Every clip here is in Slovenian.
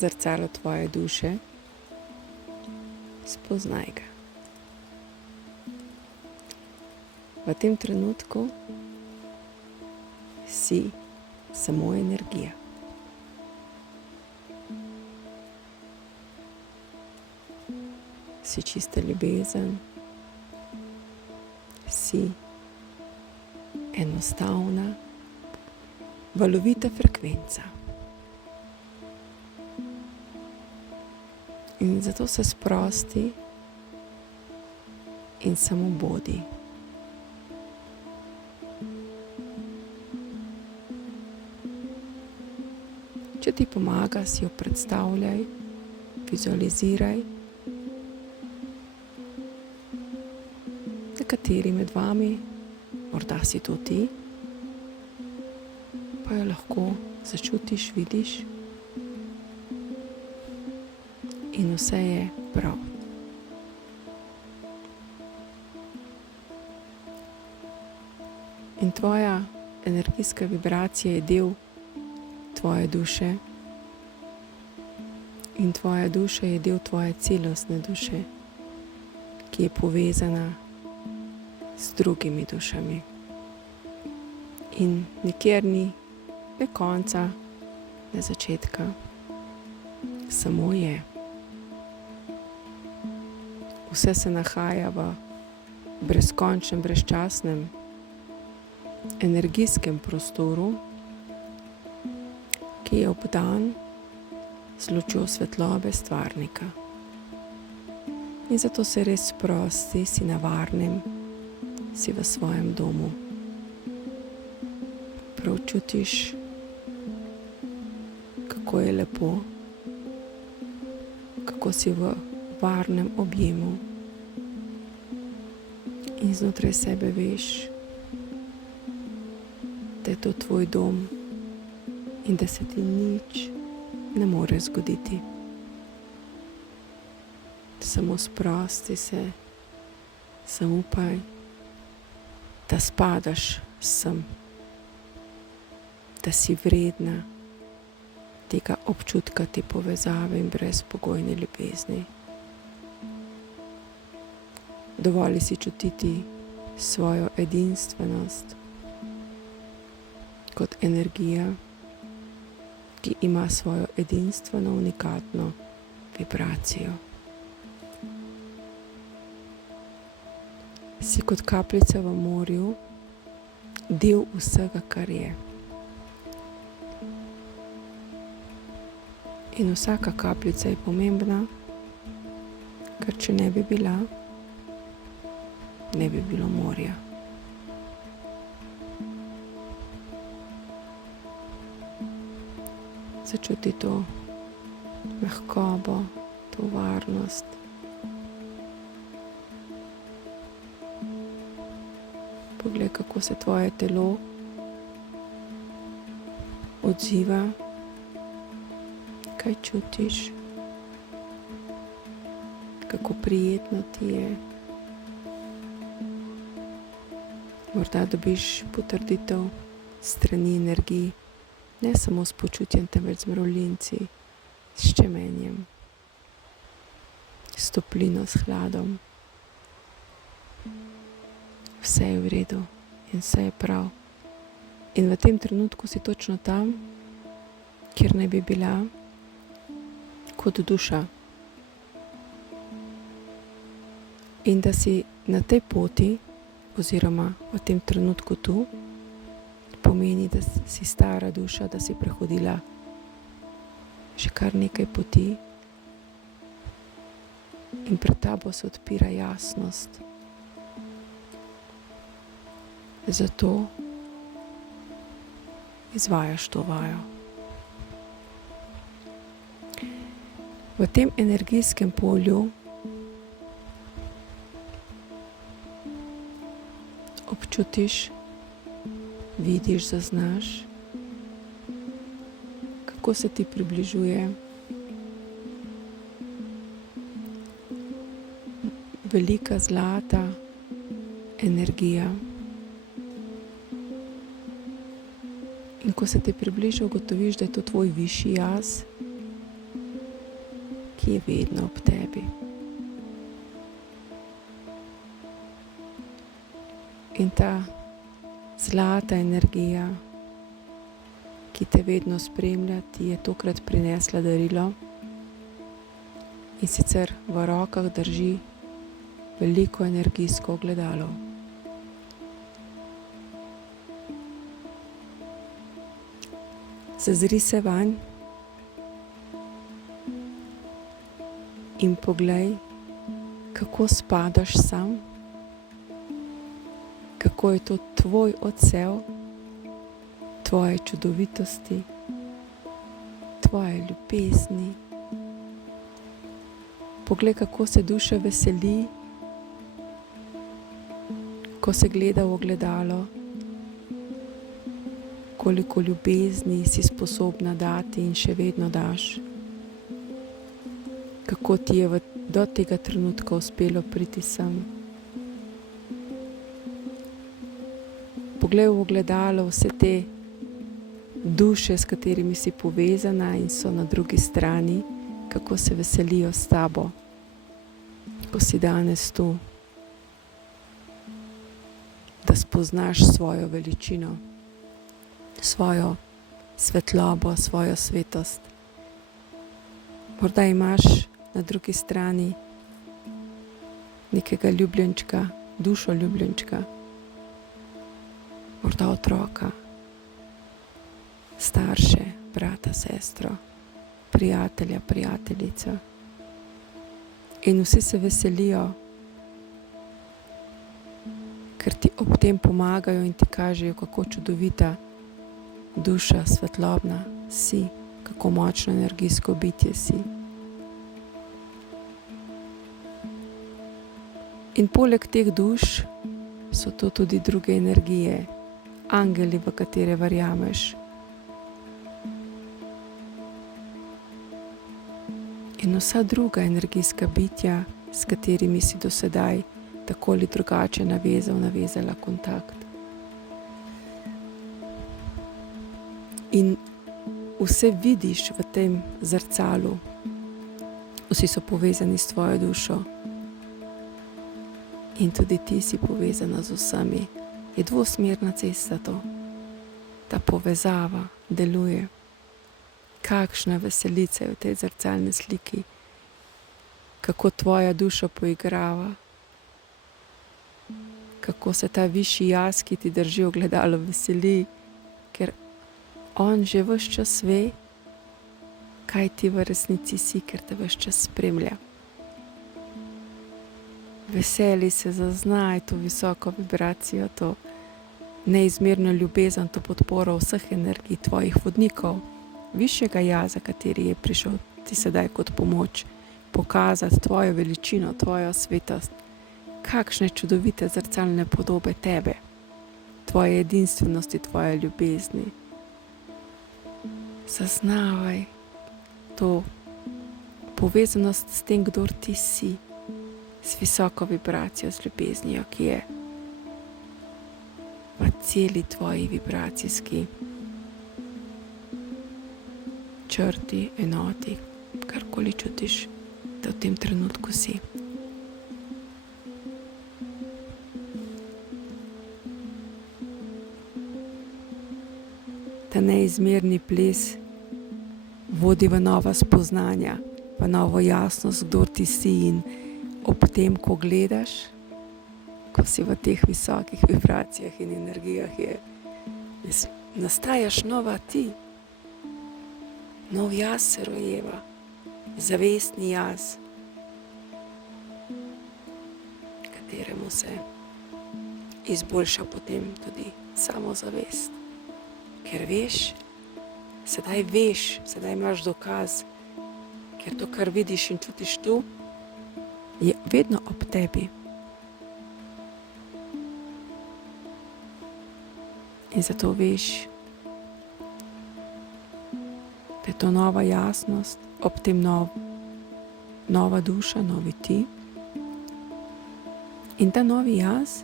zrcalo tvoje duše, spoznaj ga. V tem trenutku si samo energija. Si čista ljubezen, si enostavna, valovita frekvenca. In zato se sprosti in samo bodi. Če ti pomaga, si jo predstavljaj, vizualiziraj. Nekateri med vami, morda si to ti, pa jo lahko začutiš, vidiš in vse je prav. In tvoja energijska vibracija je del tvoje duše in tvoja duša je del tvoje celostne duše, ki je povezana s drugimi dušami. In nikjer ni ne konca, ne začetka, samo je. Vse se nahaja v brezkončnem, brezčasnem, energijskem prostoru, ki je obdan z lučjo svetlobe stvarnika. In zato se res sprosti, si na varnem, si v svojem domu. Prav čutiš, kako je lepo, kako si v varnem objemu in znotraj sebe veš, da je to tvoj dom in da se ti nič ne more zgoditi. Samo sprosti se, samo upaj, da spadaš sem, da si vredna tega občutka, te povezave in brezpogojne ljubezni. Dovoli si čutiti svojo edinstvenost kot energija, ki ima svojo edinstveno, unikatno vibracijo. Si kot kapljica v morju, del vsega, kar je. In vsaka kapljica je pomembna, ker če ne bi bila, ne bi bilo morja. Začuti to mehkobo, to varnost. Poglej, kako se tvoje telo odziva, kaj čutiš, kako prijetno ti je. Morda dobiš potrditev strani energij, ne samo s počutjem, temveč z mravljinci, s ščemenjem, s toplino, s hladom. Vse je v redu in vse je prav. In v tem trenutku si točno tam, kjer ne bi bila, kot duša. In da si na tej poti, oziroma v tem trenutku tu, pomeni, da si stara duša, da si prehodila že kar nekaj poti in pred tabo se odpira jasnost. Zato izvajaš to vajo. V tem energijskem polju občutiš, vidiš, zaznaš, kako se ti približuje velika zlata energija. In ko se ti približa, ugotoviš, da je to tvoj višji jaz, ki je vedno ob tebi. In ta zlata energija, ki te vedno spremlja, ti je tokrat prinesla darilo, in sicer v rokah drži veliko energijsko ogledalo. Zazri se vanj in poglej, kako spadaš sam, kako je to tvoj odsev, tvoje čudovitosti, tvoje ljubezni. Poglej, kako se duša veseli, ko se gleda v ogledalo, koliko ljubezni si sposobna dati in še vedno daš. Kako ti je do tega trenutka uspelo priti sem. Poglej v ogledalo vse te duše, s katerimi si povezana in so na drugi strani, kako se veselijo s tabo, ko si danes tu, da spoznaš svojo veličino, svojo svetlobo, svojo svetost. Morda imaš na drugi strani nekega ljubljenčka, dušo ljubljenčka, morda otroka, starše, brata, sestro, prijatelja, prijateljico. In vsi se veselijo, ker ti ob tem pomagajo in ti kažejo, kako čudovita duša, svetlobna si, kako močno energijsko bitje si. In poleg teh duš so to tudi druge energije, angeli, v katere verjameš. In vsa druga energijska bitja, s katerimi si do sedaj tako ali drugače navezala kontakt. In vse vidiš v tem zrcalu, vsi so povezani s tvojo dušo. In tudi ti si povezana z vsemi. Je dvosmerna cesta to. Ta povezava deluje. Kakšna veselica je v tej zrcalni sliki. Kako tvoja duša poigrava. Kako se ta višji jaz, ki ti drži ogledalo, veseli, ker on že ves čas ve, kaj ti v resnici si, ker te ves čas spremlja. Veseli se, zaznaj to visoko vibracijo, to neizmerno ljubezen, to podporo vseh energij tvojih vodnikov, višjega jaza, kateri je prišel ti sedaj kot pomoč, pokazati tvojo veličino, tvojo svetost, kakšne čudovite zrcalne podobe tebe, tvoje edinstvenosti, tvoje ljubezni. Zaznavaj to povezanost s tem, kdor ti si, s visoko vibracijo, z ljubeznijo, ki je v celi tvoji vibracijski črti, enoti, karkoli čutiš, da v tem trenutku si. Ta neizmerni ples vodi v nova spoznanja, v novo jasnost, kdor ti si, in ob tem, ko gledaš, ko si v teh visokih vibracijah in energijah, nastajaš nova ti. Nov jaz se rojeva, zavestni jaz, kateremu se izboljša potem tudi samozavest. Ker veš, sedaj imaš dokaz, ker to, kar vidiš in čutiš tu, je vedno ob tebi. In zato veš, da je to nova jasnost, ob tem nova duša, novi ti. In ta novi jaz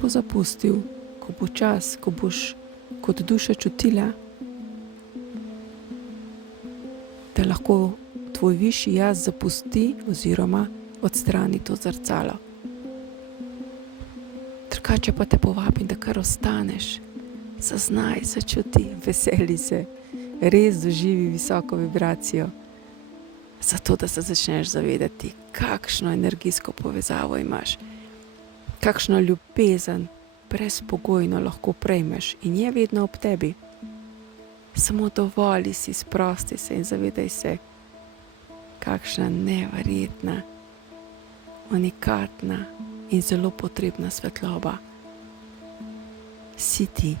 bo zapustil, ko bo čas, ko boš kot duša čutila, da lahko lahko tvoj višji jaz zapusti oziroma odstrani to zrcalo. Drugače pa te povabim, da kar ostaneš, zaznaj, začuti, veseli se, res doživi visoko vibracijo, zato da se začneš zavedati, kakšno energijsko povezavo imaš, kakšno ljubezen brezpogojno lahko prejmeš in je vedno ob tebi. Samo dovoli si, sprosti se in zavedaj se, kakšna neverjetna, unikatna in zelo potrebna svetloba si ti.